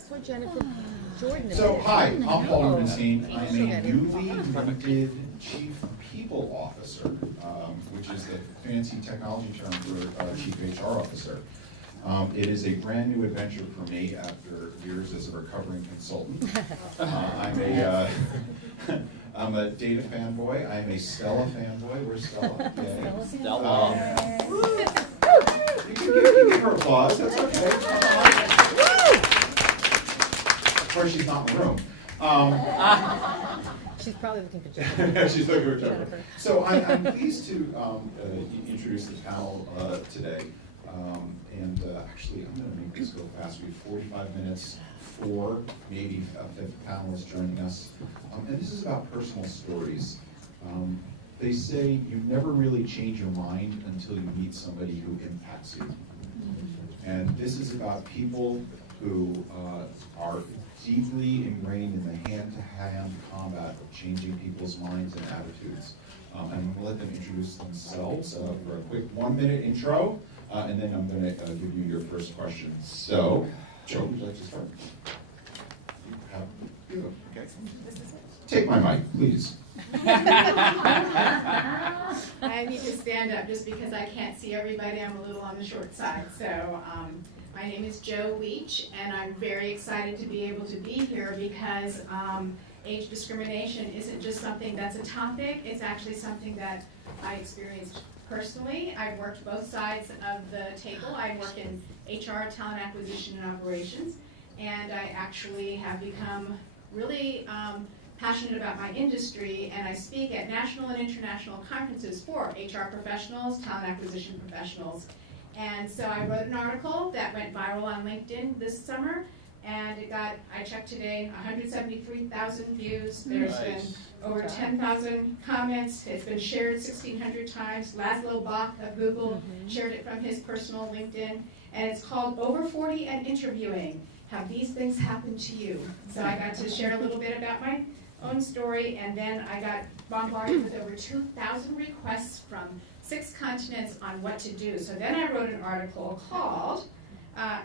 saw Jennifer Jordan. So, hi, I'm Paul Rubenstein. I'm a newly minted Chief People Officer, which is the fancy technology term for Chief HR Officer. It is a brand new adventure for me after years as a recovering consultant. I'm a data fanboy. I'm a Stella fanboy. Where's Stella? Yay. Stella. You can give her applause. That's okay. Of course, she's not in the room. She's probably looking for Jennifer. She's looking for Jennifer. So I'm pleased to introduce the panel today. Actually, I'm going to make this go fast. We have 45 minutes for maybe a fifth panelist joining us. And this is about personal stories. They say you never really change your mind until you meet somebody who impacts you. And this is about people who are deeply ingrained in the hand-to-hand combat of changing people's minds and attitudes. I'm going to let them introduce themselves for a quick 1-minute intro, and then I'm going to give you your first question. So, Joe, would you like to start? Okay. Take my mic, please. I need to stand up just because I can't see everybody. I'm a little on the short side. So my name is Jo Weech, and I'm very excited to be able to be here because age discrimination isn't just something that's a topic. It's actually something that I experienced personally. I've worked both sides of the table. I work in HR, talent acquisition, and operations, and I actually have become really passionate about my industry, and I speak at national and international conferences for HR professionals, talent acquisition professionals. And so I wrote an article that went viral on LinkedIn this summer, and it got, I checked today, 173,000 views. There's been over 10,000 comments. It's been shared 1,600 times. Laszlo Bach of Google shared it from his personal LinkedIn, and it's called Over 40 and Interviewing. Have these things happened to you? So I got to share a little bit about my own story, and then I got bombarded with over 2,000 requests from 6 continents on what to do. So then I wrote an article called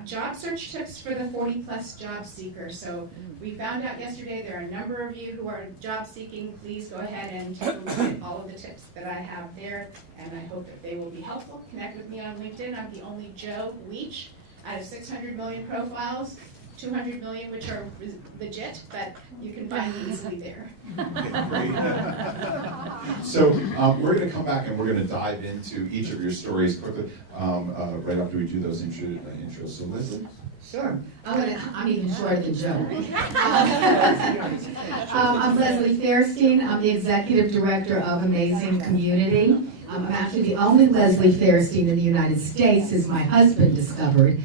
Job Search Tips for the 40-plus Job Seeker. So we found out yesterday there are a number of you who are job seeking. Please go ahead and take a look at all of the tips that I have there, and I hope that they will be helpful. Connect with me on LinkedIn. I'm the only Jo Weech out of 600 million profiles. 200 million, which are legit, but you can find me easily there. Okay, great. So we're going to come back and we're going to dive into each of your stories quickly right after we do those intros. So Leslie. Sure. I'm even shorter than Joe. I'm Leslie Faerstein. I'm the Executive Director of Amazing Community. I'm actually the only Leslie Faerstein in the United States, as my husband discovered.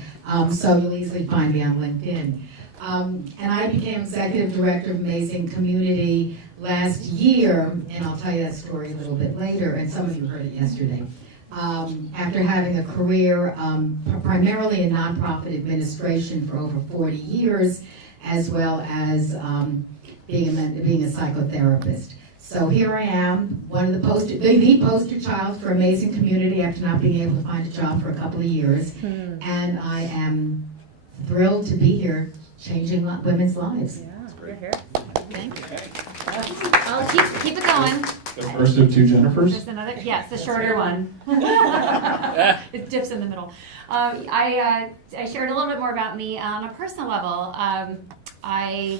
So you'll easily find me on LinkedIn. And I became Executive Director of Amazing Community last year, and I'll tell you that story a little bit later, and some of you heard it yesterday. After having a career primarily in nonprofit administration for over 40 years, as well as being a psychotherapist. So here I am, one of the poster child for Amazing Community after not being able to find a job for a couple of years. And I am thrilled to be here changing women's lives. Yeah, you're here. Thank you. I'll keep it going. The first of 2 Jennifers? There's another, yes, the shorter one. It dips in the middle. I shared a little bit more about me on a personal level. I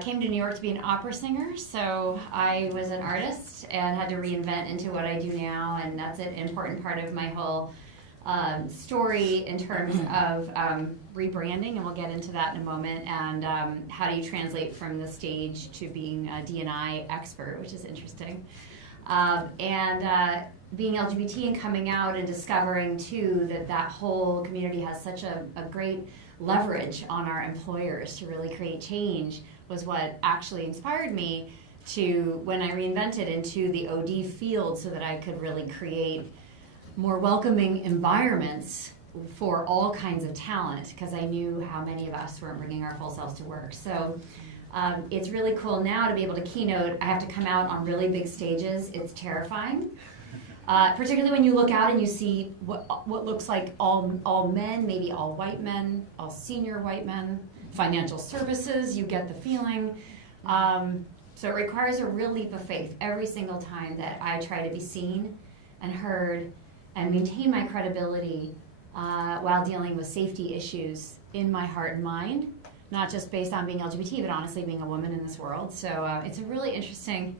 came to New York to be an opera singer, so I was an artist and had to reinvent into what I do now, and that's an important part of my whole story in terms of rebranding, and we'll get into that in a moment, and how do you translate from the stage to being a D&I expert, which is interesting. Being LGBT and coming out and discovering, too, that whole community has such a great leverage on our employers to really create change was what actually inspired me to, when I reinvented into the OD field so that I could really create more welcoming environments for all kinds of talent, because I knew how many of us weren't bringing our full selves to work. So it's really cool now to be able to keynote. I have to come out on really big stages. It's terrifying. Particularly when you look out and you see what looks like all men, maybe all white men, all senior white men, financial services, you get the feeling. So it requires a real leap of faith every single time that I try to be seen and heard and maintain my credibility while dealing with safety issues in my heart and mind, not just based on being LGBT, but honestly being a woman in this world. So it's a really interesting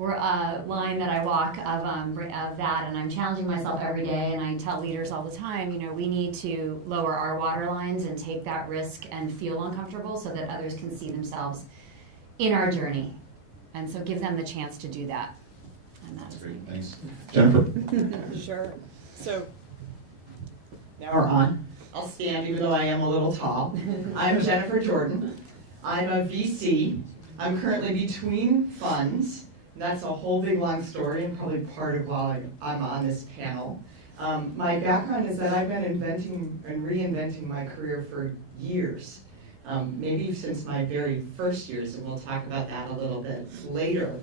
line that I walk of that, and I'm challenging myself every day, and I tell leaders all the time, you know, we need to lower our water lines and take that risk and feel uncomfortable so that others can see themselves in our journey, and so give them the chance to do that. And That's great, thanks. Jennifer? Sure. So now we're on. I'll stand even though I am a little tall. I'm Jennifer Jordan. I'm a VC. I'm currently between funds. That's a whole big long story and probably part of why I'm on this panel. My background is that I've been inventing and reinventing my career for years, maybe since my very first years, and we'll talk about that a little bit later,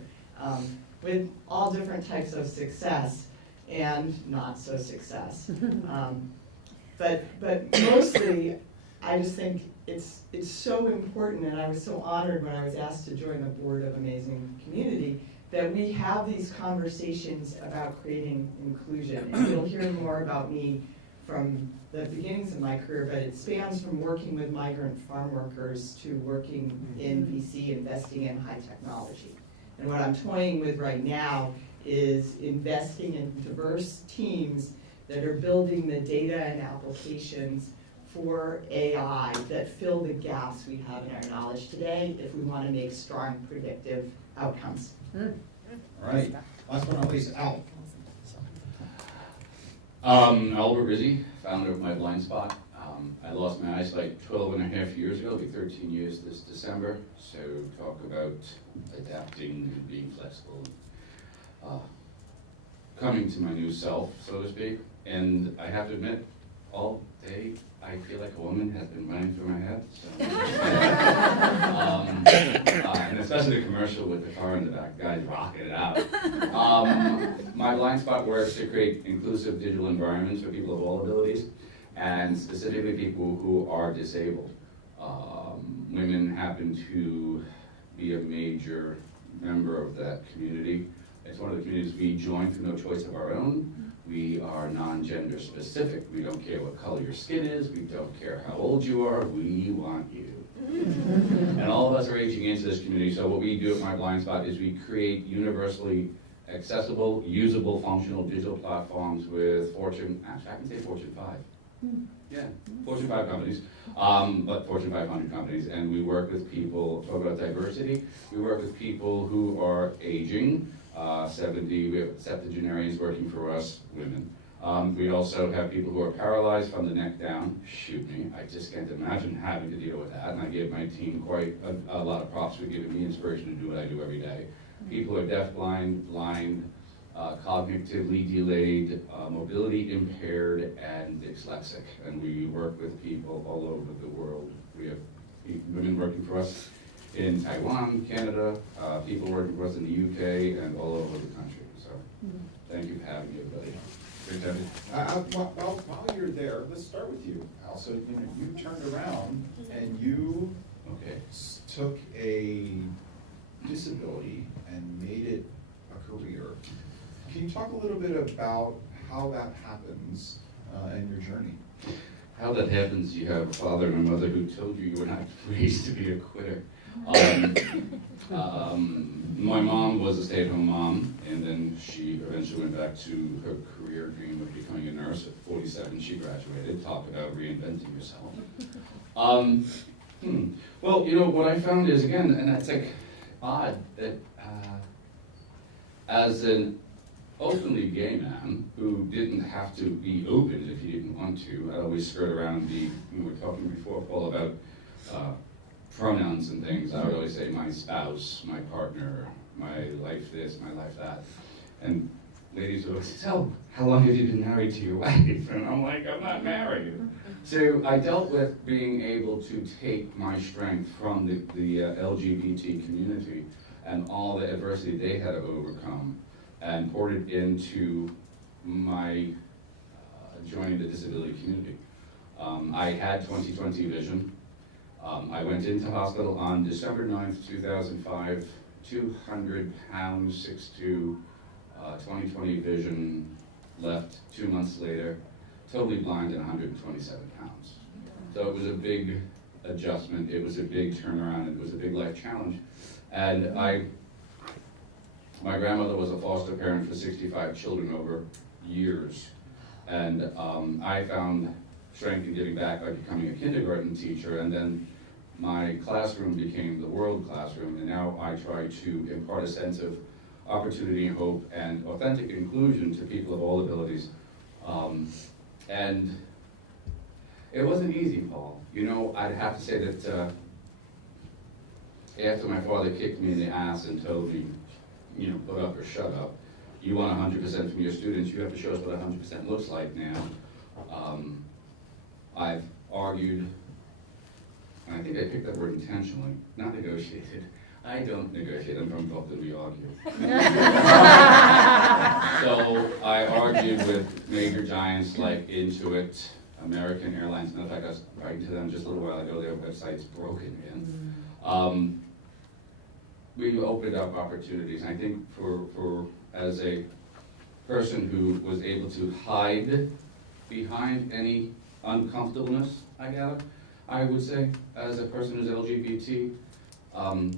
with all different types of success and not so success. But mostly, I just think it's so important, and I was so honored when I was asked to join the board of Amazing Community, that we have these conversations about creating inclusion. And you'll hear more about me from the beginnings of my career, but it spans from working with migrant farm workers to working in VC, investing in high technology. And what I'm toying with right now is investing in diverse teams that are building the data and applications for AI that fill the gaps we have in our knowledge today if we want to make strong predictive outcomes. All right, last but not least, Al. Albert Rizzi, founder of My Blind Spot. I lost my eyesight 12 and a half years ago, it'll be 13 years this December. So talk about adapting and being flexible, coming to my new self, so to speak. And I have to admit, all day I feel like a woman has been running through my head. So. And especially the commercial with the car in the back, guys rocking it out. My blind spot works to create inclusive digital environments for people of all abilities, and specifically people who are disabled. Women happen to be a major member of that community. It's one of the communities we join through no choice of our own. We are non-gender specific. We don't care what color your skin is. We don't care how old you are. We want you. And all of us are aging into this community. So what we do at My Blind Spot is we create universally accessible, usable, functional digital platforms with Fortune, actually I can say Fortune 5. Yeah, Fortune 5 companies, but Fortune 500 companies. And we work with people, talk about diversity, we work with people who are aging, 70, we have septuagenarians working for us, women. We also have people who are paralyzed from the neck down. Shoot me, I just can't imagine having to deal with that. And I give my team quite a lot of props for giving me inspiration to do what I do every day. People who are deaf, blind, cognitively delayed, mobility impaired, and dyslexic. And we work with people all over the world. We have women working for us in Taiwan, Canada, people working for us in the UK, and all over the country. So thank you for having me, everybody. Great to have you. While you're there, let's start with you, Al. So you turned around and you took a disability and made it a career. Can you talk a little bit about how that happens and your journey? How that happens, you have a father and a mother who told you were not raised to be a quitter. My mom was a stay-at-home mom, and then she eventually went back to her career dream of becoming a nurse. At 47, she graduated. Talk about reinventing yourself. Well, you know, what I found is, again, and that's like odd, that as an openly gay man who didn't have to be open if he didn't want to, I'd always skirt around we were talking before, Paul, about pronouns and things. I would always say my spouse, my partner, my life this, my life that. And ladies would always say, oh, how long have you been married to your wife? And I'm like, I'm not married. So I dealt with being able to take my strength from the LGBT community and all the adversity they had to overcome and poured it into my joining the disability community. I had 20/20 vision. I went into hospital on December 9th, 2005, 200 pounds, 6'2", 20/20 vision, left 2 months later, totally blind and 127 pounds. So it was a big adjustment, it was a big turnaround, it was a big life challenge. And my grandmother was a foster parent for 65 children over years. And I found strength in giving back by becoming a kindergarten teacher, and then my classroom became the world classroom, and now I try to impart a sense of opportunity and hope and authentic inclusion to people of all abilities. And it wasn't easy, Paul. You know, I'd have to say that after my father kicked me in the ass and told me, you know, put up or shut up, you want 100% from your students, you have to show us what 100% looks like now. I've argued, and I think I picked that word intentionally, not negotiated. I don't negotiate, I'm from Brooklyn, we argue. So I argued with major giants like Intuit, American Airlines, and in fact I was writing to them just a little while ago, their website's broken again. We opened up opportunities, and I think for as a person who was able to hide behind any uncomfortableness, I would say, as a person who's LGBT,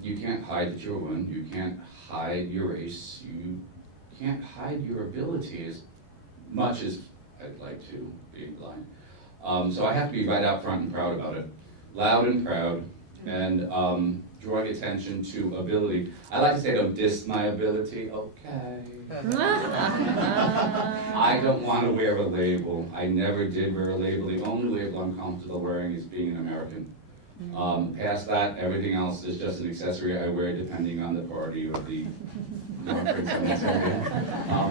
you can't hide that you're a woman, you can't hide your race, you can't hide your ability as much as I'd like to be blind. So I have to be right out front and proud about it, loud and proud, and drawing attention to ability. I like to say don't diss my ability, okay. I don't want to wear a label. I never did wear a label. The only label I'm comfortable wearing is being an American. Past that, everything else is just an accessory I wear depending on the party or the conference I'm attending.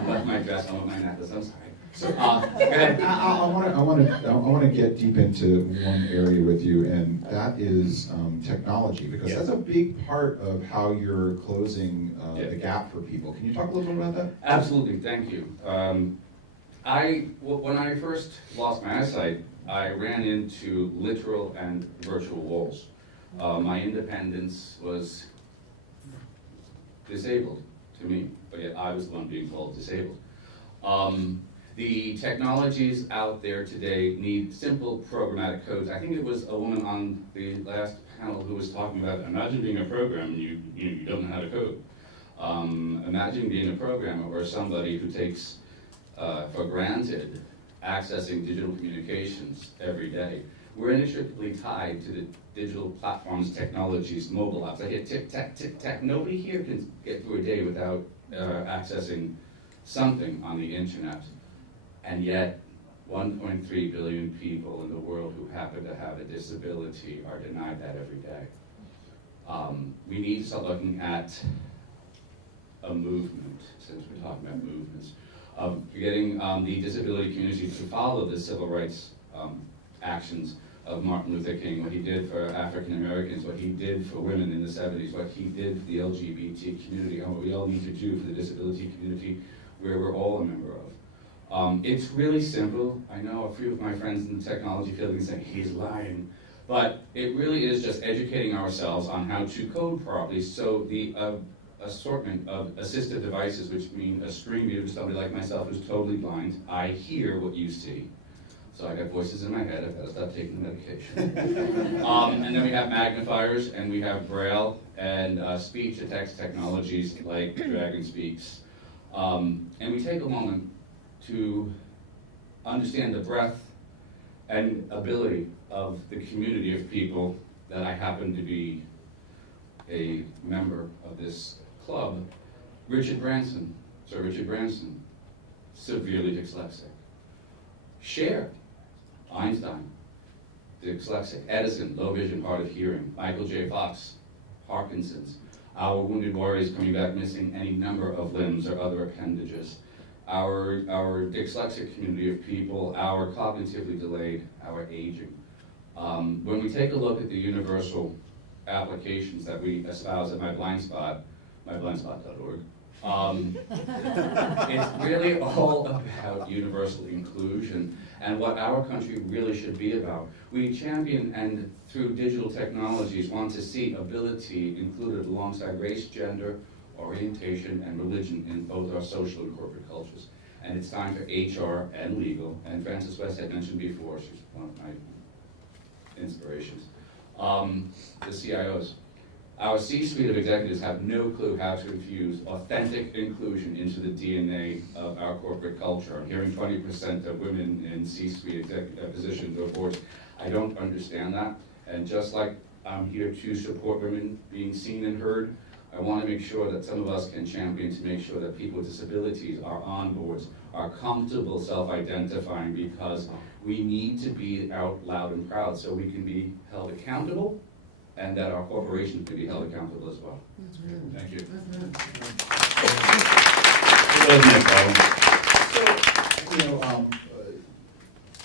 Let my dress on with my necklace, I'm sorry. So, I want to get deep into one area with you, and that is technology, because that's a big part of how you're closing the gap for people. Can you talk a little bit about that? Absolutely, thank you. When I first lost my eyesight, I ran into literal and virtual walls. My independence was disabled to me, but yet I was the one being called disabled. The technologies out there today need simple programmatic codes. I think it was a woman on the last panel who was talking about, imagine being a programmer and you don't know how to code. Imagine being a programmer or somebody who takes for granted accessing digital communications every day. We're inextricably tied to the digital platforms, technologies, mobile apps. I hit tick-tack, tick-tack. Nobody here can get through a day without accessing something on the internet. And yet, 1.3 billion people in the world who happen to have a disability are denied that every day. We need to start looking at a movement, since we're talking about movements, of getting the disability community to follow the civil rights actions of Martin Luther King, what he did for African Americans, what he did for women in the 70s, what he did for the LGBT community, and what we all need to do for the disability community, where we're all a member of. It's really simple. I know a few of my friends in the technology field can say, he's lying. But it really is just educating ourselves on how to code properly, so the assortment of assistive devices, which mean a screen reader to somebody like myself who's totally blind, I hear what you see. So I got voices in my head, I've got to stop taking the medication. And then we have magnifiers, and we have Braille and speech-to-text technologies like Dragon Speaks. And we take a moment to understand the breadth and ability of the community of people that I happen to be a member of this club. Richard Branson, Sir Richard Branson, severely dyslexic. Cher, Einstein, dyslexic. Edison, low vision, hard of hearing. Michael J. Fox, Parkinson's. Our wounded warriors coming back missing any number of limbs or other appendages. Our dyslexic community of people, our cognitively delayed, our aging. When we take a look at the universal applications that we espouse at myblindspot.org, it's really all about universal inclusion. and what our country really should be about. We champion and through digital technologies want to see ability included alongside race, gender, orientation, and religion in both our social and corporate cultures. And it's time for HR and legal, and Frances West had mentioned before, she's one of my inspirations, the CIOs. Our C-suite of executives have no clue how to infuse authentic inclusion into the DNA of our corporate culture. I'm hearing 20% of women in C-suite positions or boards. I don't understand that. And just like I'm here to support women being seen and heard, I want to make sure that some of us can champion to make sure that people with disabilities are on boards, are comfortable self-identifying, because we need to be out loud and proud so we can be held accountable, and that our corporations can be held accountable as well. Thank you. So,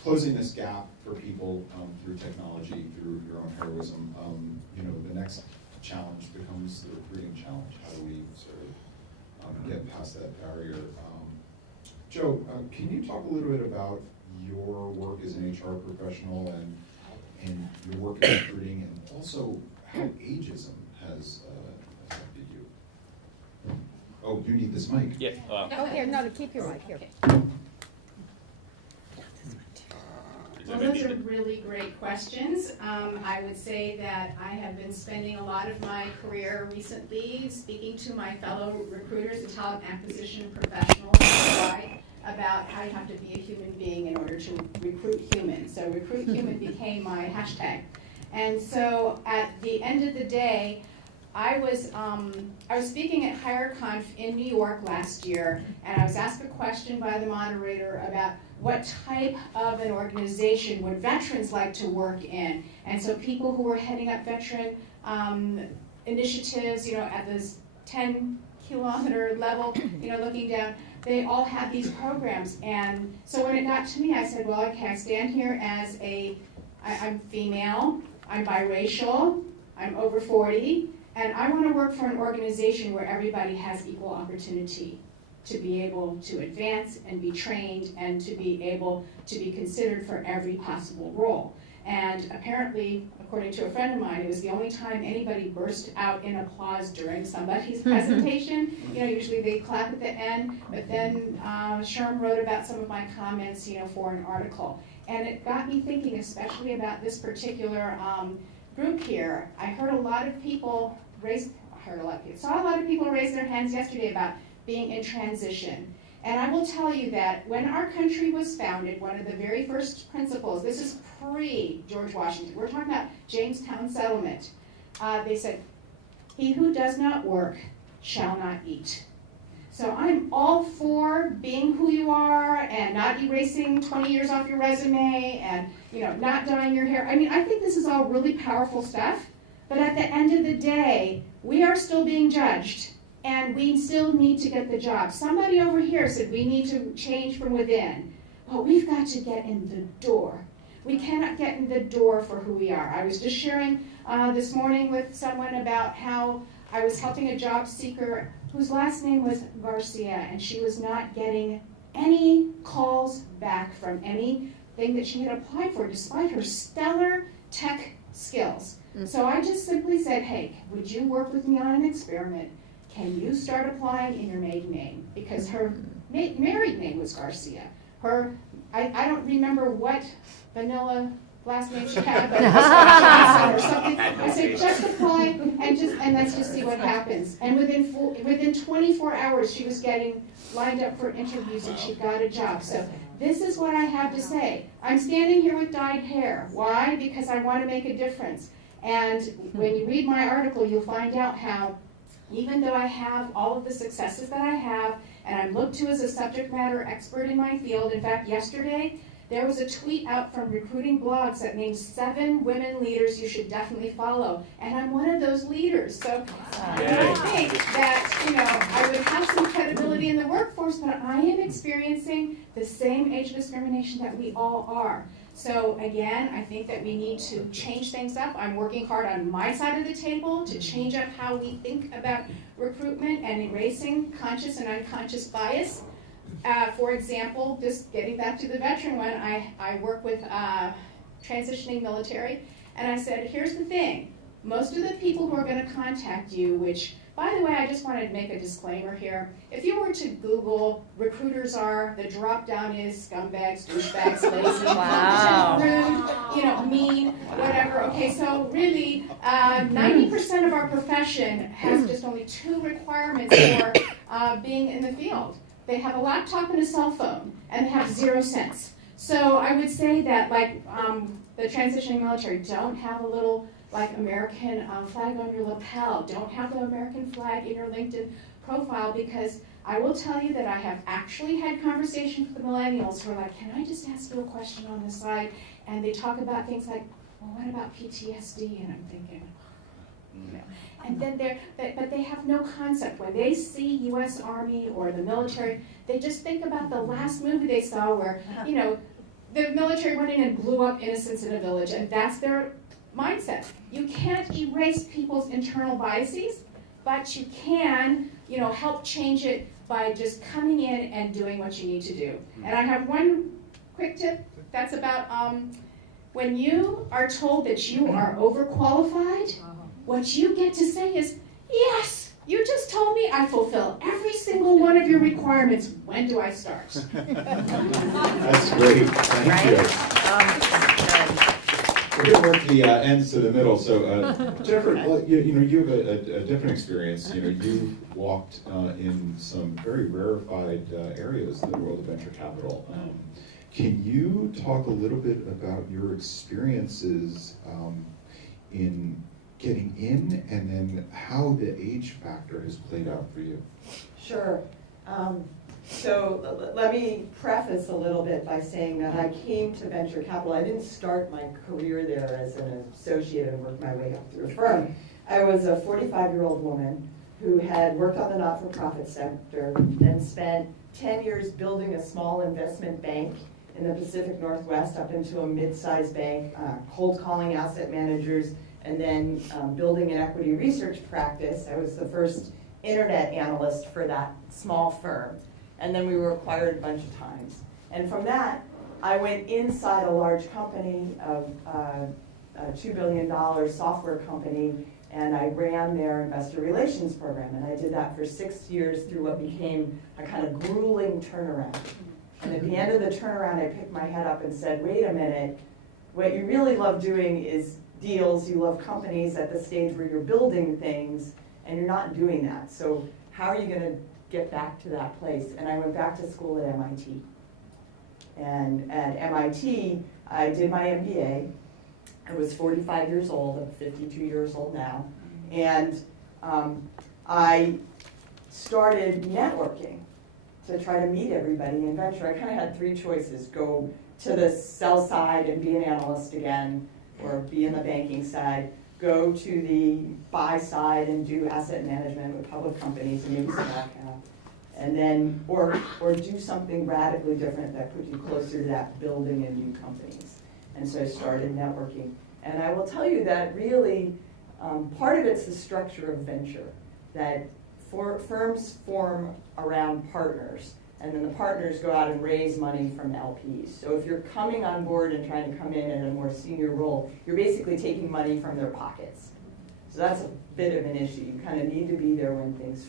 closing this gap for people through technology, through your own heroism, the next challenge becomes the recruiting challenge. How do we sort of get past that barrier? Joe, can you talk a little bit about your work as an HR professional and your work in recruiting, and also how ageism has affected you? Oh, you need this mic. Yeah. Oh, here, no, to keep your mic here. Well, those are really great questions. I would say that I have been spending a lot of my career recently speaking to my fellow recruiters and talent acquisition professionals about how you have to be a human being in order to recruit human. So recruit human became my hashtag. And so at the end of the day, I was speaking at HireConf in New York last year, and I was asked a question by the moderator about what type of an organization would veterans like to work in. And so people who were heading up veteran initiatives, at this 10-kilometer level, looking down, they all had these programs. And so when it got to me, I said, well, okay, I stand here as I'm female, I'm biracial, I'm over 40, and I want to work for an organization where everybody has equal opportunity to be able to advance and be trained and to be able to be considered for every possible role. And apparently, according to a friend of mine, it was the only time anybody burst out in applause during somebody's presentation. Usually they clap at the end, but then Sherm wrote about some of my comments, for an article. And it got me thinking, especially about this particular group here. I heard a lot of people saw a lot of people raise their hands yesterday about being in transition. And I will tell you that when our country was founded, one of the very first principles, this is pre-George Washington, we're talking about Jamestown settlement, they said, "He who does not work shall not eat." So I'm all for being who you are and not erasing 20 years off your resume and not dyeing your hair. I think this is all really powerful stuff, but at the end of the day, we are still being judged. And we still need to get the job. Somebody over here said we need to change from within. But we've got to get in the door. We cannot get in the door for who we are. I was just sharing this morning with someone about how I was helping a job seeker whose last name was Garcia, and she was not getting any calls back from anything that she had applied for, despite her stellar tech skills. So I just simply said, hey, would you work with me on an experiment? Can you start applying in your maiden name? Because her married name was Garcia. I don't remember what vanilla last name she had, but it was Johnson or something. I said, just apply and let's just see what happens. And within 24 hours, she was getting lined up for interviews and she got a job. So this is what I have to say. I'm standing here with dyed hair. Why? Because I want to make a difference. And when you read my article, you'll find out how even though I have all of the successes that I have, and I'm looked to as a subject matter expert in my field. In fact, yesterday, there was a tweet out from Recruiting Blogs that named 7 women leaders you should definitely follow. And I'm one of those leaders. So I think that, I would have some credibility in the workforce, but I am experiencing the same age discrimination that we all are. So again, I think that we need to change things up. I'm working hard on my side of the table to change up how we think about recruitment and erasing conscious and unconscious bias. For example, just getting back to the veteran one, I work with transitioning military, and I said, here's the thing. Most of the people who are going to contact you, which, by the way, I just wanted to make a disclaimer here. If you were to Google, recruiters are, the drop down is scumbags, douchebags, lazy, Wow. rude, mean, whatever. Okay, so really, 90% of our profession has just only 2 requirements for being in the field. They have a laptop and a cell phone, and they have 0 cents. So I would say that, like, the transitioning military, don't have a little, like, American flag on your lapel. Don't have the American flag in your LinkedIn profile, because I will tell you that I have actually had conversations with the millennials who are like, can I just ask you a question on the side? And they talk about things like, well, what about PTSD? And I'm thinking, and then but they have no concept. When they see U.S. Army or the military, they just think about the last movie they saw where, the military went in and blew up innocents in a village, and that's their mindset. You can't erase people's internal biases, but you can, help change it by just coming in and doing what you need to do. And I have one quick tip. That's about when you are told that you are overqualified, what you get to say is, yes, you just told me I fulfill every single one of your requirements. When do I start? That's great. Thank you. We're going to work the ends to the middle. So, Jennifer, you have a different experience. You've walked in some very rarefied areas of the world of venture capital. Can you talk a little bit about your experiences in getting in, and then how the age factor has played out for you? Sure. So let me preface a little bit by saying that I came to venture capital. I didn't start my career there as an associate and work my way up through a firm. I was a 45-year-old woman who had worked on the not-for-profit sector, then spent 10 years building a small investment bank in the Pacific Northwest up into a mid-sized bank, cold calling asset managers, and then building an equity research practice. I was the first internet analyst for that small firm. And then we were acquired a bunch of times. And from that, I went inside a large company, a $2 billion software company, and I ran their investor relations program. And I did that for 6 years through what became a kind of grueling turnaround. And at the end of the turnaround, I picked my head up and said, wait a minute, what you really love doing is deals. You love companies at the stage where you're building things, and you're not doing that. So how are you going to get back to that place? And I went back to school at MIT. And at MIT, I did my MBA. I was 45 years old. I'm 52 years old now. And I started networking to try to meet everybody in venture. I kind of had 3 choices: go to the sell side and be an analyst again, or be in the banking side, go to the buy side and do asset management with public companies and maybe small cap, and then, or do something radically different that put you closer to that building and new companies. And so I started networking. And I will tell you that really, part of it's the structure of venture, that firms form around partners, and then the partners go out and raise money from LPs. So if you're coming on board and trying to come in a more senior role, you're basically taking money from their pockets. So that's a bit of an issue. You kind of need to be there when things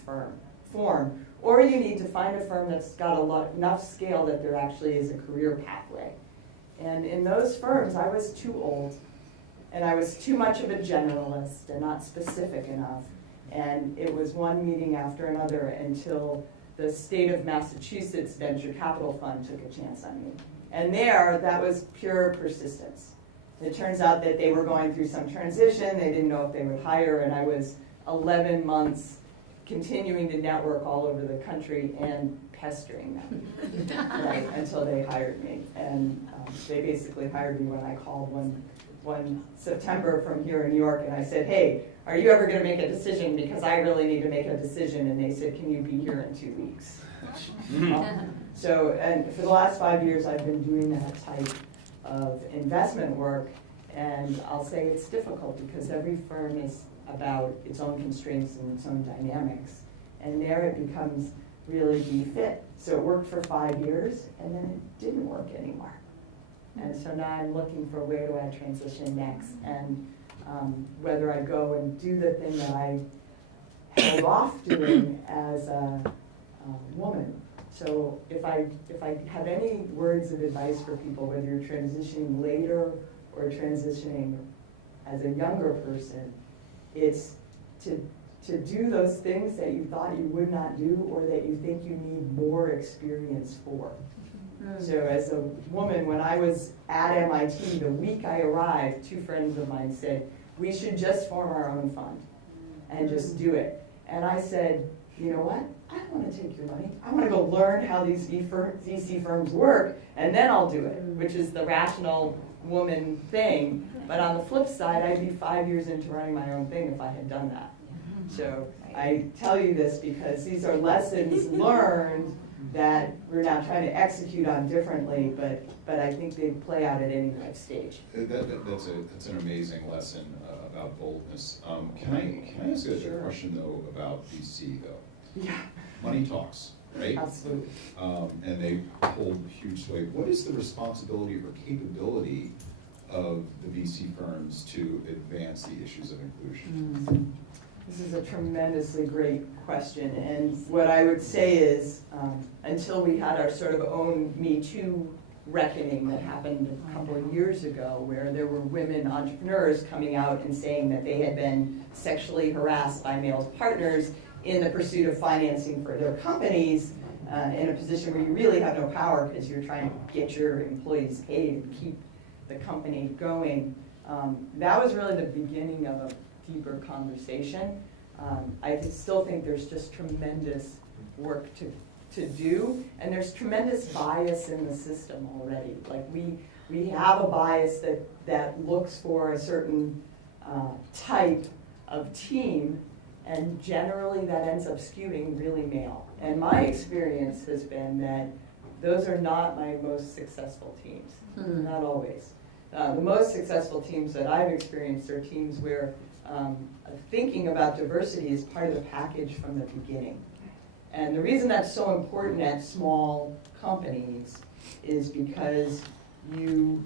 form. Or you need to find a firm that's got enough scale that there actually is a career pathway. And in those firms, I was too old, and I was too much of a generalist and not specific enough. And it was one meeting after another until the state of Massachusetts Venture Capital Fund took a chance on me. And there, that was pure persistence. It turns out that they were going through some transition. They didn't know if they would hire, and I was 11 months continuing to network all over the country and pestering them, right, until they hired me. And they basically hired me when I called one September from here in New York, and I said, hey, are you ever going to make a decision? Because I really need to make a decision. And they said, can you be here in 2 weeks? So, and for the last 5 years, I've been doing that type of investment work. And I'll say it's difficult because every firm is about its own constraints and its own dynamics. And there it becomes really be fit. So it worked for 5 years, and then it didn't work anymore. And so now I'm looking for where do I transition next, and whether I go and do the thing that I held off doing as a woman. So if I have any words of advice for people, whether you're transitioning later or transitioning as a younger person, it's to do those things that you thought you would not do or that you think you need more experience for. So as a woman, when I was at MIT, the week I arrived, 2 friends of mine said, we should just form our own fund and just do it. And I said, you know what? I don't want to take your money. I want to go learn how these VC firms work, and then I'll do it, which is the rational woman thing. But on the flip side, I'd be 5 years into running my own thing if I had done that. So I tell you this because these are lessons learned that we're now trying to execute on differently, but I think they play out at any life stage. That's an amazing lesson about boldness. Can I ask a question though about VC though? Yeah. Money talks, right? Absolutely. And they hold huge sway. What is the responsibility or capability of the VC firms to advance the issues of inclusion? This is a tremendously great question, and what I would say is, until we had our sort of own Me Too reckoning that happened a couple of years ago, where there were women entrepreneurs coming out and saying that they had been sexually harassed by male partners in the pursuit of financing for their companies, in a position where you really have no power because you're trying to get your employees paid and keep the company going. That was really the beginning of a deeper conversation. I still think there's just tremendous work to do, and there's tremendous bias in the system already. Like we have a bias that looks for a certain type of team, and generally that ends up skewing really male. And my experience has been that those are not my most successful teams, not always. The most successful teams that I've experienced are teams where thinking about diversity is part of the package from the beginning. And the reason that's so important at small companies is because you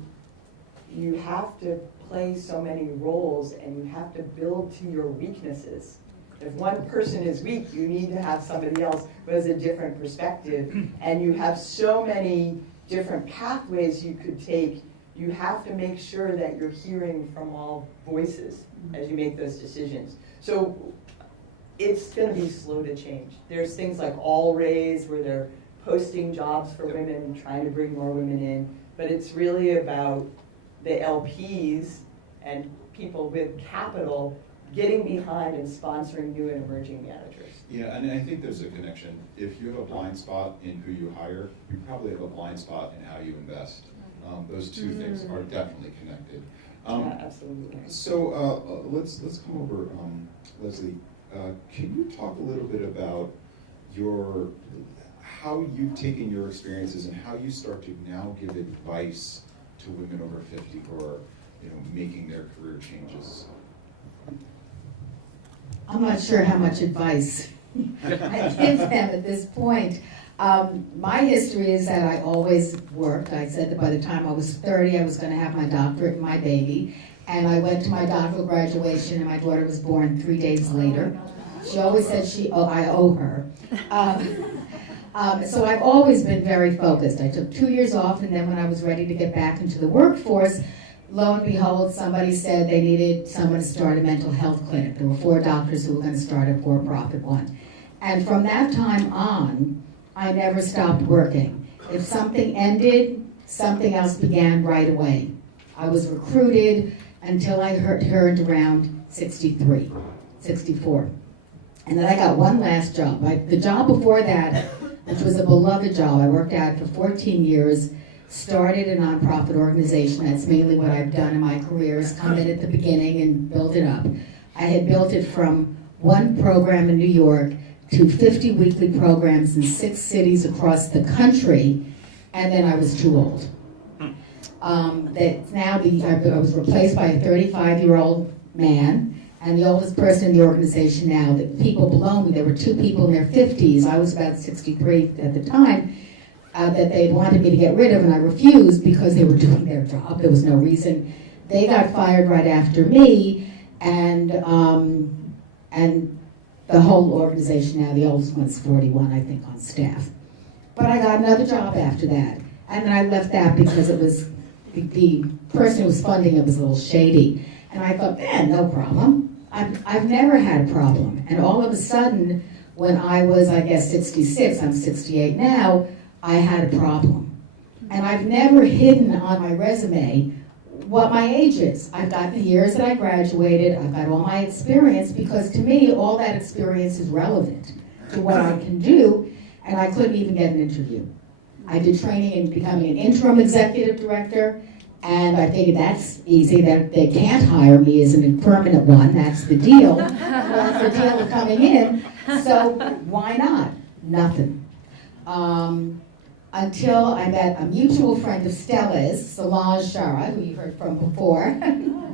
have to play so many roles and you have to build to your weaknesses. If one person is weak, you need to have somebody else who has a different perspective, and you have so many different pathways you could take. You have to make sure that you're hearing from all voices as you make those decisions. So it's going to be slow to change. There's things like All Raise, where they're posting jobs for women and trying to bring more women in, but it's really about the LPs and people with capital getting behind and sponsoring new and emerging managers. Yeah, and I think there's a connection. If you have a blind spot in who you hire, you probably have a blind spot in how you invest. Those two things are definitely connected. Yeah, absolutely. So let's come over, Leslie. Can you talk a little bit about how you've taken your experiences and how you start to now give advice to women over 50 who are, making their career changes? I'm not sure how much advice I give them at this point. My history is that I always worked. I said that by the time I was 30, I was going to have my doctorate and my baby. And I went to my doctoral graduation, and my daughter was born 3 days later. She always said I owe her. So I've always been very focused. I took 2 years off, and then when I was ready to get back into the workforce, lo and behold, somebody said they needed someone to start a mental health clinic. There were 4 doctors who were going to start a for-profit one. And from that time on, I never stopped working. If something ended, something else began right away. I was recruited until I turned around 63, 64. And then I got one last job. The job before that, which was a beloved job, I worked at for 14 years, started a nonprofit organization. That's mainly what I've done in my career, is come in at the beginning and build it up. I had built it from one program in New York to 50 weekly programs in 6 cities across the country, and then I was too old. I was replaced by a 35-year-old man, And the oldest person in the organization now, the people below me, there were 2 people in their 50s. I was about 63 at the time, that they wanted me to get rid of, and I refused because they were doing their job. There was no reason. They got fired right after me, and the whole organization now, the oldest one's 41, I think, on staff. But I got another job after that. And then I left that because it was, the person who was funding it was a little shady. And I thought, no problem. I've never had a problem. And all of a sudden, when I was, I guess, 66, I'm 68 now, I had a problem. And I've never hidden on my resume what my age is. I've got the years that I graduated, I've got all my experience, because to me, all that experience is relevant to what I can do, and I couldn't even get an interview. I did training in becoming an interim executive director, and I figured that's easy, that they can't hire me as a permanent one, that's the deal. Well, that's the deal of coming in, so why not? Nothing. Until I met a mutual friend of Stella's, Solange Shara, who you heard from before. And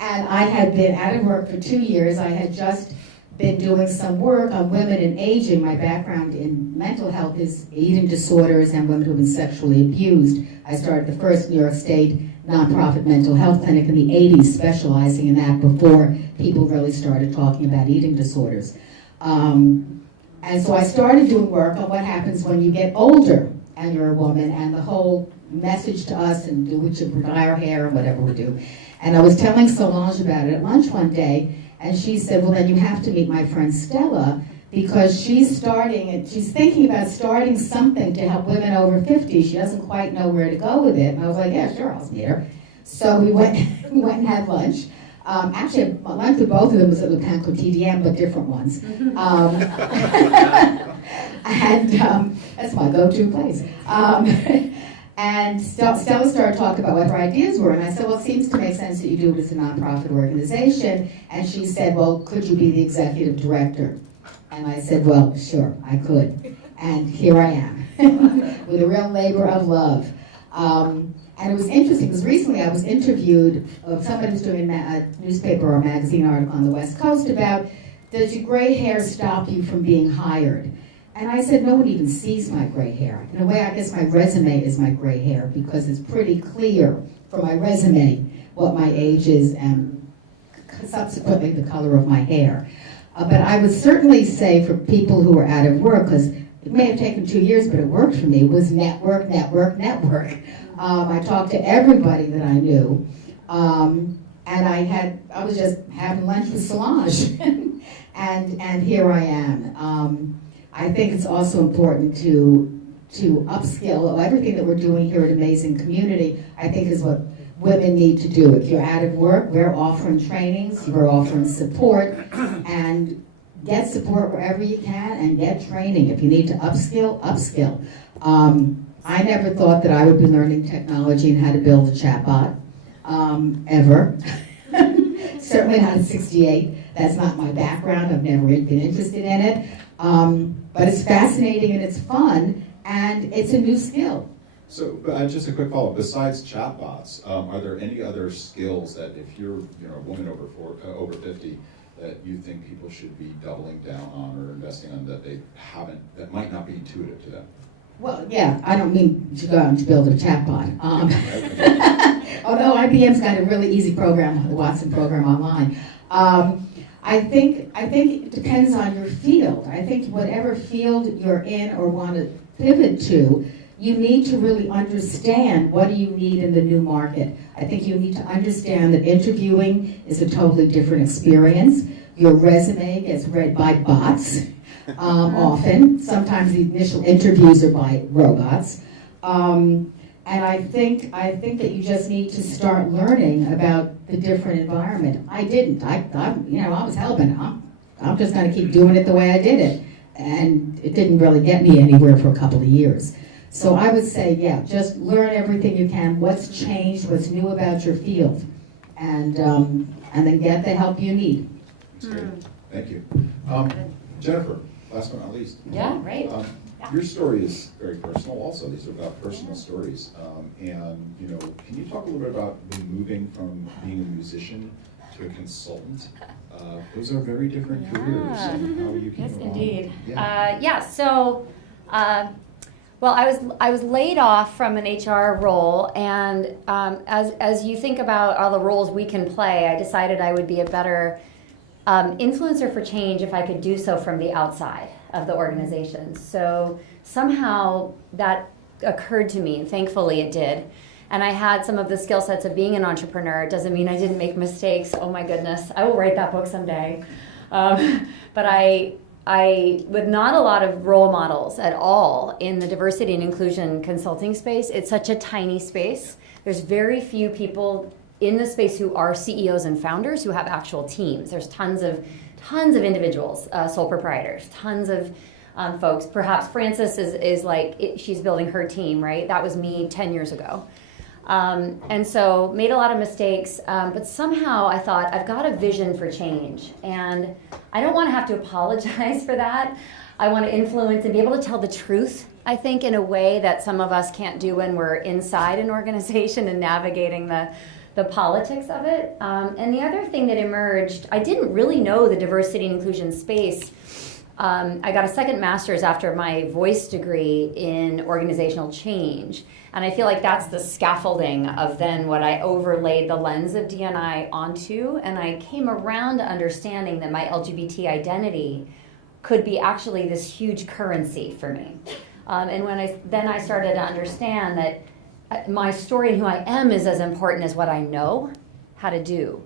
I had been out of work for 2 years. I had just been doing some work on women and aging. My background in mental health is eating disorders and women who have been sexually abused. I started the first New York State nonprofit mental health clinic in the 80s, specializing in that before people really started talking about eating disorders. And so I started doing work on what happens when you get older and you're a woman, and the whole message to us, and do we should dye our hair and whatever we do. And I was telling Solange about it at lunch one day, and she said, well, then you have to meet my friend Stella, because she's thinking about starting something to help women over 50. She doesn't quite know where to go with it. And I was like, yeah, sure, I'll meet her. So we went and had lunch. Actually, lunch with both of them was at Le Pain Quotidien, but different ones. And that's my go-to place. And Stella started talking about what her ideas were, and I said, well, it seems to make sense that you do it as a nonprofit organization. And she said, well, could you be the executive director? And I said, well, sure, I could. And here I am, with a real labor of love. And it was interesting, because recently I was interviewed, somebody was doing a newspaper or a magazine article on the West Coast about, does your gray hair stop you from being hired? And I said, no one even sees my gray hair. In a way, I guess my resume is my gray hair, because it's pretty clear from my resume what my age is and subsequently the color of my hair. But I would certainly say for people who are out of work, because it may have taken 2 years, but it worked for me, was network. I talked to everybody that I knew, and I was just having lunch with Solange, and here I am. I think it's also important to upskill. Everything that we're doing here at Amazing Community, I think, is what women need to do. If you're out of work, we're offering trainings, we're offering support, and get support wherever you can, and get training. If you need to upskill. I never thought that I would be learning technology and how to build a chatbot, ever. Certainly not at 68. That's not my background. I've never been interested in it. But it's fascinating and it's fun, and it's a new skill. So just a quick follow-up. Besides chatbots, are there any other skills that if you're a woman over 50, that you think people should be doubling down on or investing on that might not be intuitive to them? Well, yeah, I don't mean to go out and build a chatbot. Although IBM's got a really easy program, the Watson program online. I think it depends on your field. I think whatever field you're in or want to pivot to, you need to really understand what do you need in the new market. I think you need to understand that interviewing is a totally different experience. Your resume gets read by bots often. Sometimes the initial interviews are by robots. And I think that you just need to start learning about the different environment. I didn't. I was hell-bent. I'm just going to keep doing it the way I did it. And it didn't really get me anywhere for a couple of years. So I would say, yeah, just learn everything you can, what's changed, what's new about your field, and then get the help you need. That's great. Thank you. Jennifer, last but not least. Yeah, right. Your story is very personal also. These are about personal stories. And, can you talk a little bit about moving from being a musician to a consultant. Those are very different careers, and how you came Yes, along. indeed. Yeah. Well, I was laid off from an HR role, and as you think about all the roles we can play, I decided I would be a better influencer for change if I could do so from the outside of the organization. So somehow that occurred to me, and thankfully it did. And I had some of the skill sets of being an entrepreneur. It doesn't mean I didn't make mistakes. Oh my goodness, I will write that book someday. But I, with not a lot of role models at all in the diversity and inclusion consulting space, it's such a tiny space. There's very few people in the space who are CEOs and founders who have actual teams. There's tons of individuals, sole proprietors, tons of folks. Perhaps Frances is like, she's building her team, right? That was me 10 years ago. And so made a lot of mistakes, but somehow I thought, I've got a vision for change, and I don't want to have to apologize for that. I want to influence and be able to tell the truth, I think, in a way that some of us can't do when we're inside an organization and navigating the politics of it. And the other thing that emerged, I didn't really know the diversity and inclusion space. I got a second master's after my voice degree in organizational change. And I feel like that's the scaffolding of then what I overlaid the lens of D&I onto. And I came around to understanding that my LGBT identity could be actually this huge currency for me. And when I started to understand that my story and who I am is as important as what I know how to do.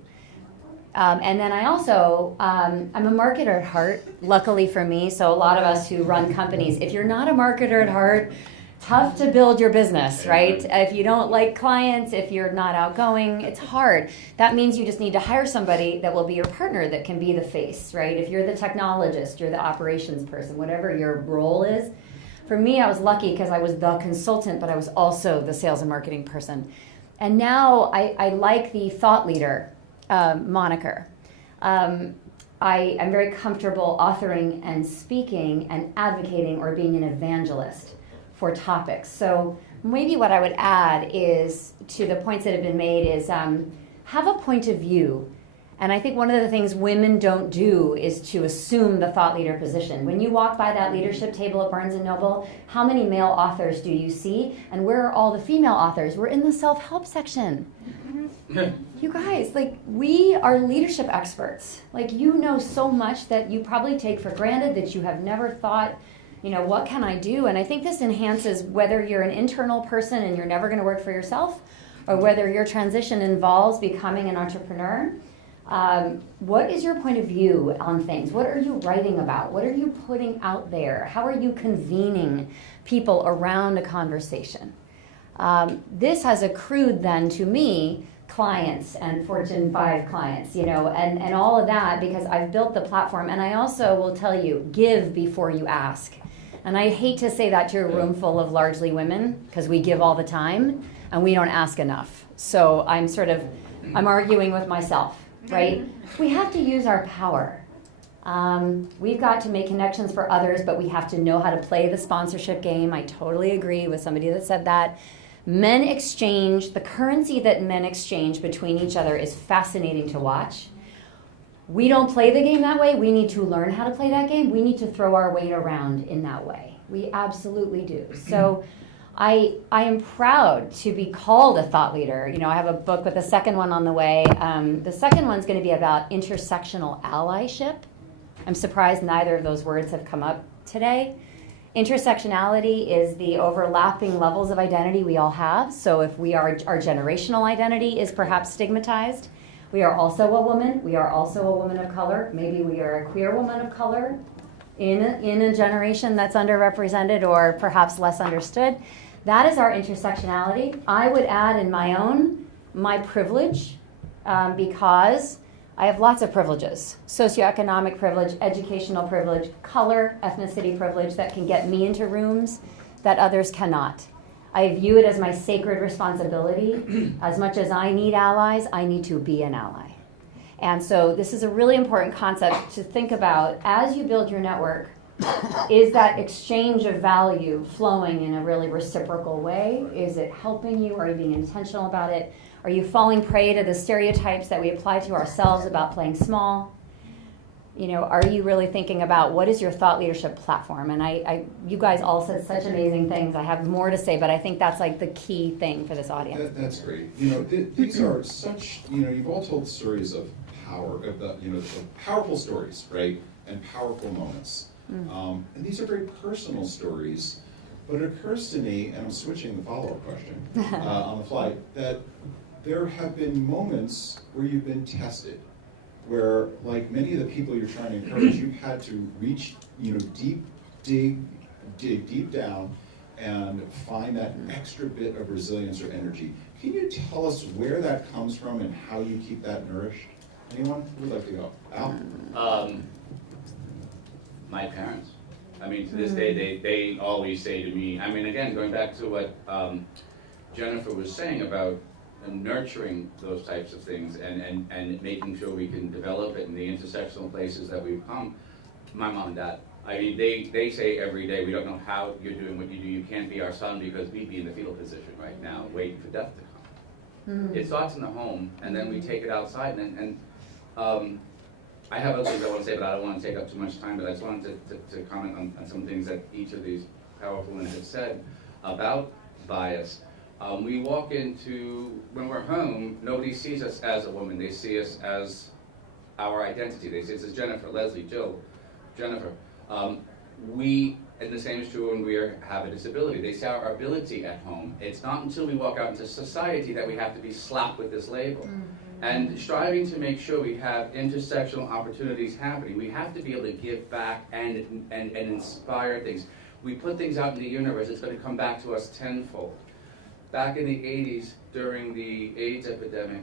And then I also, I'm a marketer at heart, luckily for me. So a lot of us who run companies, if you're not a marketer at heart, tough to build your business, right? If you don't like clients, if you're not outgoing, it's hard. That means you just need to hire somebody that will be your partner, that can be the face, right? If you're the technologist, you're the operations person, whatever your role is. For me, I was lucky because I was the consultant, but I was also the sales and marketing person. And now I like the thought leader moniker. I am very comfortable authoring and speaking and advocating or being an evangelist for topics. So maybe what I would add is, to the points that have been made, is have a point of view. And I think one of the things women don't do is to assume the thought leader position. When you walk by that leadership table at Barnes & Noble, how many male authors do you see? And where are all the female authors? We're in the self-help section. You guys, like, we are leadership experts. Like, you know so much that you probably take for granted, that you have never thought, you know, what can I do? And I think this enhances whether you're an internal person and you're never going to work for yourself, or whether your transition involves becoming an entrepreneur. What is your point of view on things? What are you writing about? What are you putting out there? How are you convening people around a conversation? This has accrued then to me clients and Fortune 5 clients, you know, and all of that, because I've built the platform. And I also will tell you, give before you ask. And I hate to say that to a room full of largely women, because we give all the time and we don't ask enough. So I'm arguing with myself, right? We have to use our power. We've got to make connections for others, but we have to know how to play the sponsorship game. I totally agree with somebody that said that. Men exchange, the currency that men exchange between each other is fascinating to watch. We don't play the game that way. We need to learn how to play that game. We need to throw our weight around in that way. We absolutely do. So I am proud to be called a thought leader. You know, I have a book with a second one on the way. The second one's going to be about intersectional allyship. I'm surprised neither of those words have come up today. Intersectionality is the overlapping levels of identity we all have. So if our generational identity is perhaps stigmatized, we are also a woman. We are also a woman of color. Maybe we are a queer woman of color in a generation that's underrepresented or perhaps less understood. That is our intersectionality. I would add in my privilege, because I have lots of privileges: socioeconomic privilege, educational privilege, color, ethnicity privilege that can get me into rooms that others cannot. I view it as my sacred responsibility. As much as I need allies, I need to be an ally. And so this is a really important concept to think about as you build your network. Is that exchange of value flowing in a really reciprocal way? Is it helping you? Are you being intentional about it? Are you falling prey to the stereotypes that we apply to ourselves about playing small? You know, are you really thinking about what is your thought leadership platform? And you guys all said such amazing things. I have more to say, but I think that's like the key thing for this audience. That's great. You know, these are such, you know, you've all told stories of power, of the, you know, of powerful stories, right? And powerful moments. And these are very personal stories, but it occurs to me, and I'm switching the follow-up question on the fly, that there have been moments where you've been tested, where, like many of the people you're trying to encourage, you've had to reach, you know, dig deep down and find that extra bit of resilience or energy. Can you tell us where that comes from and how you keep that nourished? Anyone who would like to go? Al? My parents. I mean, to this day, they always say to me, I mean, again, going back to what Jennifer was saying about nurturing those types of things and making sure we can develop it in the intersectional places that we've come, my mom and dad. I mean, they say every day, we don't know how you're doing what you do. You can't be our son because we'd be in the fetal position right now, waiting for death to come. It starts in the home, and then we take it outside. And I have other things I want to say, but I don't want to take up too much time. But I just wanted to comment on some things that each of these powerful women have said about bias. We walk into, when we're home, nobody sees us as a woman. They see us as our identity. They see us as Jennifer, Leslie, Jill, Jennifer. And the same is true when we have a disability. They see our ability at home. It's not until we walk out into society that we have to be slapped with this label. And striving to make sure we have intersectional opportunities happening, we have to be able to give back and inspire things. We put things out in the universe, it's going to come back to us tenfold. Back in the 80s, during the AIDS epidemic,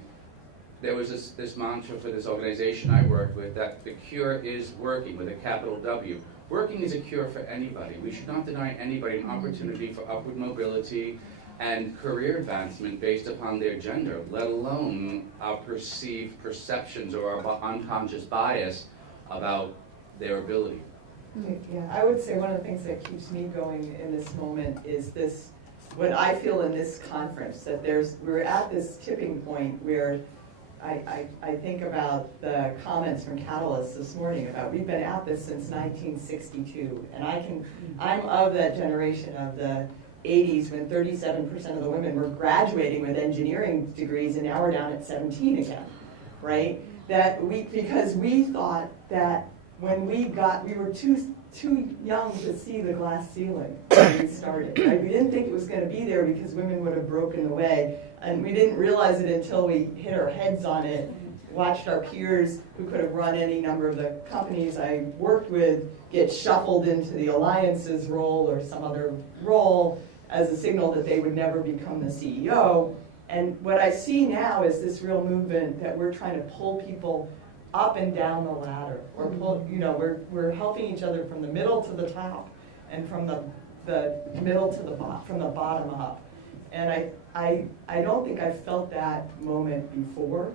there was this mantra for this organization I worked with, that the cure is working, with a capital W. Working is a cure for anybody. We should not deny anybody an opportunity for upward mobility and career advancement based upon their gender, let alone our perceived perceptions or our unconscious bias about their ability. Yeah, I would say one of the things that keeps me going in this moment is this, what I feel in this conference, that we're at this tipping point where I think about the comments from Panelists this morning about we've been at this since 1962, and I'm of that generation of the 80s when 37% of the women were graduating with engineering degrees, and now we're down at 17 again, right? Because we thought that when we were too young to see the glass ceiling when we started, right? We didn't think it was going to be there because women would have broken away, and we didn't realize it until we hit our heads on it, watched our peers who could have run any number of the companies I worked with get shuffled into the alliances role or some other role as a signal that they would never become the CEO. And what I see now is this real movement that we're trying to pull people up and down the ladder, or we're helping each other from the middle to the top, and from the middle to from the bottom up. And I don't think I've felt that moment before,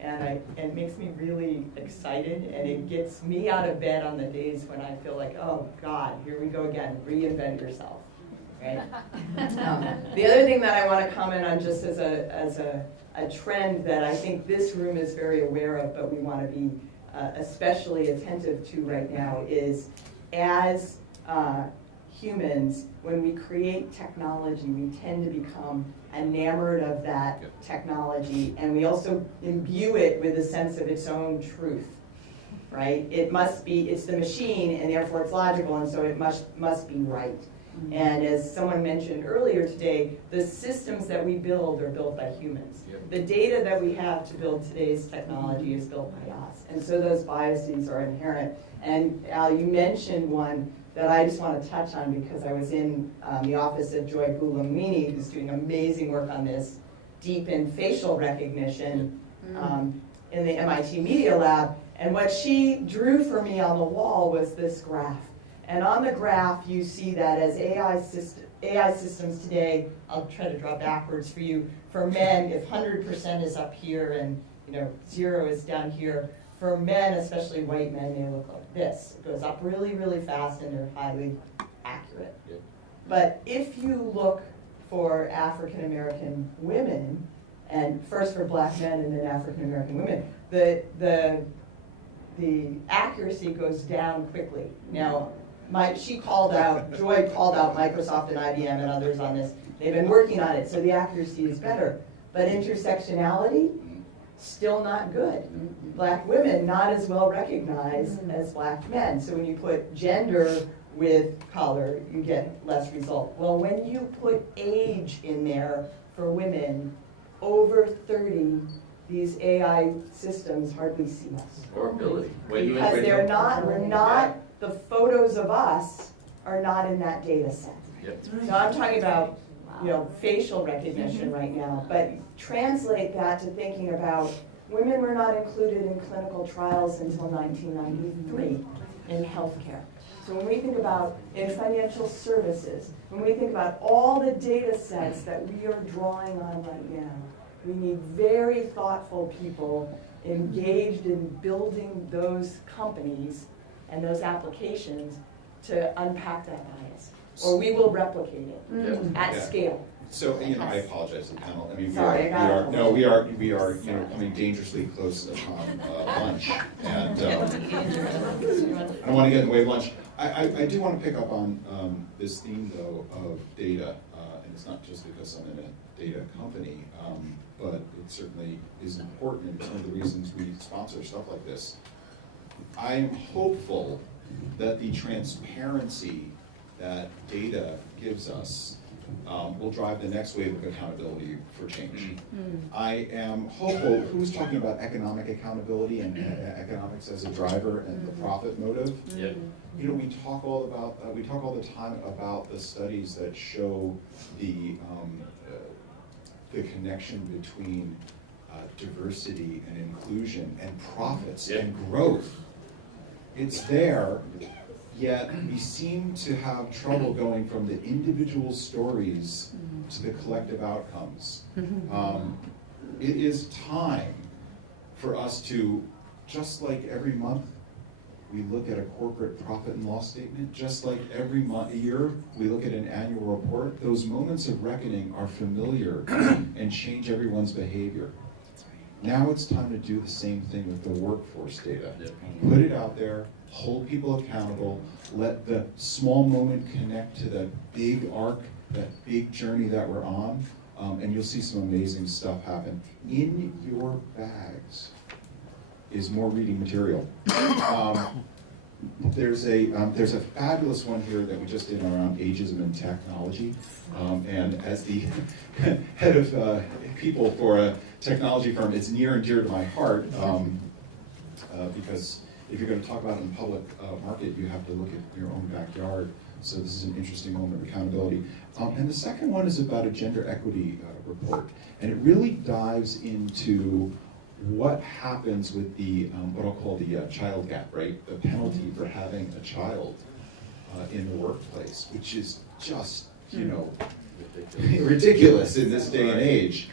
and it makes me really excited, and it gets me out of bed on the days when I feel like, oh God, here we go again, reinvent yourself. Right? The other thing that I want to comment on, just as a trend that I think this room is very aware of, but we want to be especially attentive to right now, is as humans, when we create technology, we tend to become enamored of that technology, and we also imbue it with a sense of its own truth, right? It's the machine, and therefore it's logical, and so it must be right. And as someone mentioned earlier today, the systems that we build are built by humans. Yep. The data that we have to build today's technology is built by us. And so those biases are inherent. And Al, you mentioned one that I just want to touch on because I was in the office of Joy Bulamwini, who's doing amazing work on this, deep in facial recognition in the MIT Media Lab. And what she drew for me on the wall was this graph. And on the graph, you see that as AI systems today, I'll try to draw backwards for you. For men, if 100% is up here and 0 is down here, for men, especially white men, they look like this. It goes up really, really fast, and they're highly accurate. Yeah. But if you look for African American women, and first for Black men and then African American women, the accuracy goes down quickly. Now, Joy called out Microsoft and IBM and others on this. They've been working on it, so the accuracy is better. But intersectionality, still not good. Black women, not as well recognized as Black men. So when you put gender with color, you get less result. Well, when you put age in there for women over 30, these AI systems hardly see us. Or ability. Because the photos of us are not in that data set. Yep. So I'm talking about, facial recognition right now, but translate that to thinking about women were not included in clinical trials until 1993 in healthcare. So when we think about in financial services, when we think about all the data sets that we are drawing on right now, we need very thoughtful people engaged in building those companies and those applications to unpack that bias, or we will replicate it at scale. So, I apologize to the panel. I mean, Sorry, we are coming dangerously close upon lunch, and I don't want to get in the way of lunch. I do want to pick up on this theme, though, of data, and it's not just because I'm in a data company, but it certainly is important. It's one of the reasons we sponsor stuff like this. I am hopeful that the transparency that data gives us will drive the next wave of accountability for change. I am hopeful. Who's talking about economic accountability and economics as a driver and the profit motive? Yep. We talk all the time about the studies that show the connection between diversity and inclusion and profits and growth. It's there. Yet we seem to have trouble going from the individual stories to the collective outcomes. It is time for us to, just like every month we look at a corporate profit and loss statement, just like every year we look at an annual report, those moments of reckoning are familiar and change everyone's behavior. Now it's time to do the same thing with the workforce data. Put it out there, hold people accountable, let the small moment connect to that big arc, that big journey that we're on, and you'll see some amazing stuff happen. In your bags is more reading material. There's a fabulous one here that we just did around ageism and technology, and as the head of people for a technology firm, it's near and dear to my heart, because if you're going to talk about it in the public market, you have to look at your own backyard. So this is an interesting moment of accountability. And the second one is about a gender equity report, and it really dives into what happens with the what I'll call the child gap, right? The penalty for having a child in the workplace, which is just ridiculous in this day and age,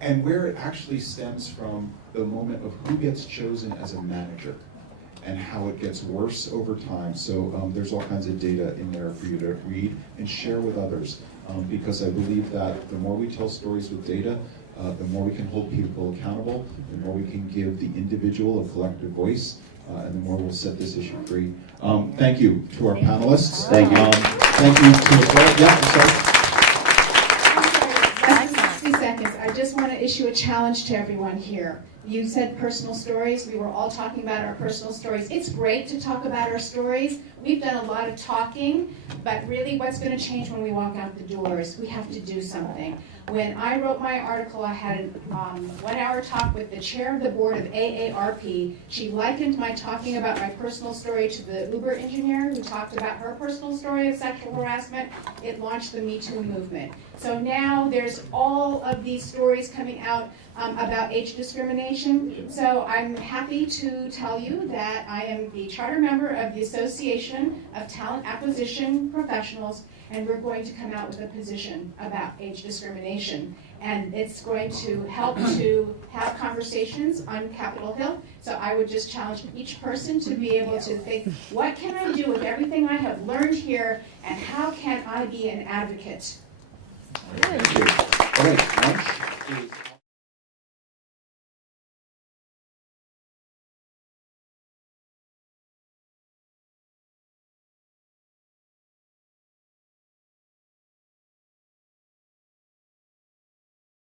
and where it actually stems from the moment of who gets chosen as a manager and how it gets worse over time. So there's all kinds of data in there for you to read and share with others, because I believe that the more we tell stories with data, the more we can hold people accountable, the more we can give the individual a collective voice, and the more we'll set this issue free. Thank you to our panelists. Thank you. Thank you to the board. Yeah, sorry. Less than 60 seconds. I just want to issue a challenge to everyone here. You said personal stories. We were all talking about our personal stories. It's great to talk about our stories. We've done a lot of talking, but really what's going to change when we walk out the doors? We have to do something. When I wrote my article, I had a 1-hour talk with the chair of the board of AARP. She likened my talking about my personal story to the Uber engineer who talked about her personal story of sexual harassment. It launched the Me Too movement. So now there's all of these stories coming out about age discrimination. So I'm happy to tell you that I am the charter member of the Association of Talent Acquisition Professionals, and we're going to come out with a position about age discrimination. And it's going to help to have conversations on Capitol Hill. So I would just challenge each person to be able to think, what can I do with everything I have learned here, and how can I be an advocate? Thank you. All right, lunch is